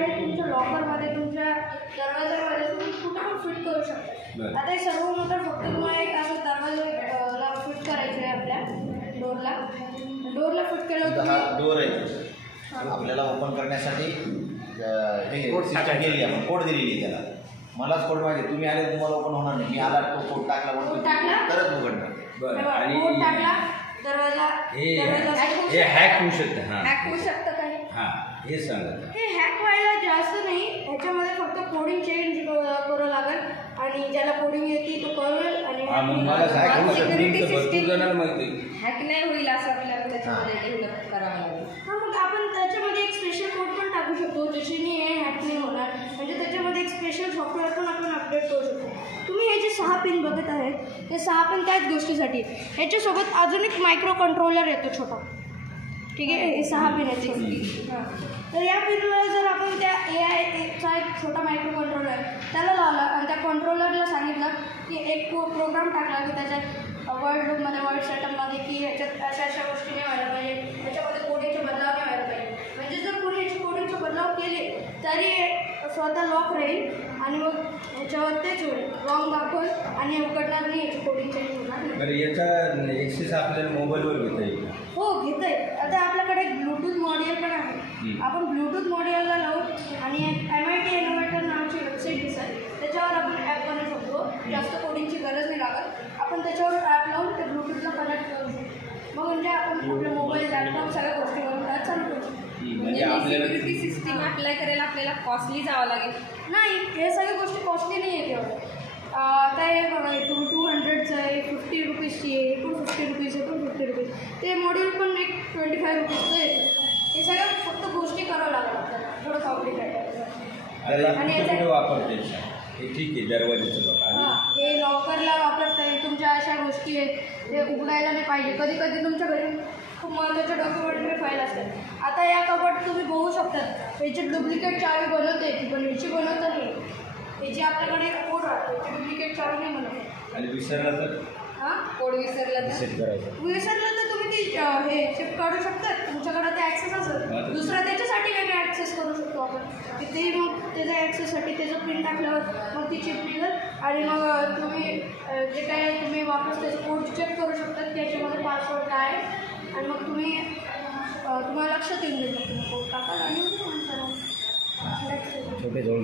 आहे तुमच्या लॉकरमध्ये, तुमच्या दरवाजामध्ये तुम्ही कुठं पण फिट करू शकता. आता हे सर्व मोटर फक्त तुम्हाला एक असं दरवाजाला फिट करायचं आहे. आपल्या डोरला फिट केलं. हा डोर आहे आपल्याला ओपन करण्यासाठी हे गेली आपण कोड दिलेली आहे त्याला. मलाच कोड पाहिजे, तुम्ही आले तुम्हाला ओपन होणार नाही. मी आला तो कोड टाकला तरच उघडणार. बरं. आणि कोड टाकला दरवाजा हे हॅक होऊ शकतं. हॅक होऊ शकतं काय? हां हे सांगा. हे हॅक व्हायला जास्त नाही, ह्याच्यामध्ये फक्त कोडिंग चेंज करावं लागेल आणि ज्याला कोडिंग येते तो कळेल. आणि सिक्युरिटी सिस्टीम हॅक नाही होईल असं आपल्याला त्याच्यामध्ये डेव्हलप करावं लागेल. हां, मग आपण त्याच्यामध्ये एक स्पेशल कोड पण टाकू शकतो ज्याच्याने हे हॅक नाही होणार. म्हणजे त्याच्यामध्ये एक स्पेशल सॉफ्टवेअर पण आपण अपडेट करू शकतो. तुम्ही हे जे 6 पिन बघत आहे ते 6 पिन त्याच गोष्टीसाठी. ह्याच्यासोबत अजून एक मायक्रो कंट्रोलर येतो छोटा. ठीक आहे, हे 6 पिन आहेत छोटी. हां, तर या पिनवर जर आपण त्या AI चा एक छोटा मायक्रो कंट्रोलर त्याला लावला आणि त्या कंट्रोलरला सांगितलं की एक प्रोग्राम टाकला की त्याच्यात वर्ड लूपमध्ये वर्ड सेटअपमध्ये की ह्याच्यात अशा अशा गोष्टी नाही व्हायला पाहिजे, ह्याच्यामध्ये कोडिंगचे बदलाव नाही व्हायला पाहिजे. म्हणजे जर कोणी ह्याचे कोडिंगचे बदलाव केले तरी स्वतः लॉक राहील आणि मग ह्याच्यावर तेच होईल रॉंग दाखवून आणि उघडणार नाही, याची कोडिंग चेंज होणार नाही. तर याचा एक्सेस आपल्याला मोबाईलवर घेता येईल? हो घेता येईल. आता आपल्याकडे ब्लूटूथ मॉड्यूल पण आहे. आपण ब्लूटूथ मॉड्यूलला लावू आणि MIT इनोव्हेटर नावाची वेबसाईट दिसेल, त्याच्यावर आपण ॲप बनवू शकतो. जास्त कोडिंगची गरज नाही लागत. आपण त्याच्यावर ॲप लावून ते ब्लूटूथला कनेक्ट करू शकतो. मग म्हणजे आपण आपले मोबाईल लॅपटॉप सगळ्या गोष्टी करून त्यात चालू करू शकतो. म्हणजे सिक्युरिटी सिस्टीम अप्लाय करायला आपल्याला कॉस्टली जावं लागेल? नाही, हे सगळ्या गोष्टी कॉस्टली नाही आहेत एवढं. आता हे बघा, तुम्ही 200चं आहे, 50 रुपीजची आहे, 250 रुपीज आहे, 250 रुपीज. ते मॉड्यूल पण एक 25 रुपीजचं येतं. हे सगळ्या फक्त गोष्टी करावं लागतात आपल्याला, थोडं कॉम्प्लिकेटेड. आणि याचा वापरते ठीक आहे. दरवाजाचं लॉक हां, हे लॉकरला वापरता येईल. तुमच्या अशा गोष्टी आहेत ते उघडायला नाही पाहिजे. कधी कधी तुमच्या घरी खूप महत्त्वाचे डॉक्युमेंटरी फाईल असतात. आता या कबड तुम्ही बघू शकतात, याची डुप्लिकेट चावी बनवता येते पण याची बनवता नाही. याची आपल्याकडे कोड राहतो, याची डुप्लिकेट चावी नाही बनवते. आणि विसरला तर? हां, कोड विसरला तर सेट करायचं. विसरलं तर तुम्ही ती हे शिफ्ट काढू शकतात. तुमच्याकडे ते ॲक्सेस असेल, दुसरा त्याच्यासाठी वेगळा ॲक्सेस करू शकतो आपण. तिथेही मग त्याच्या ॲक्सेससाठी त्याचं पिन टाकल्यावर मग ती चिप निघेल आणि मग तुम्ही जे काय तुम्ही वापस त्याचं कोड चेक करू शकतात की याच्यामध्ये पासवर्ड काय आहे. आणि मग तुम्ही तुम्हाला लक्षात येऊन देईल तुम्ही कोड टाका आणि छोटे जवळ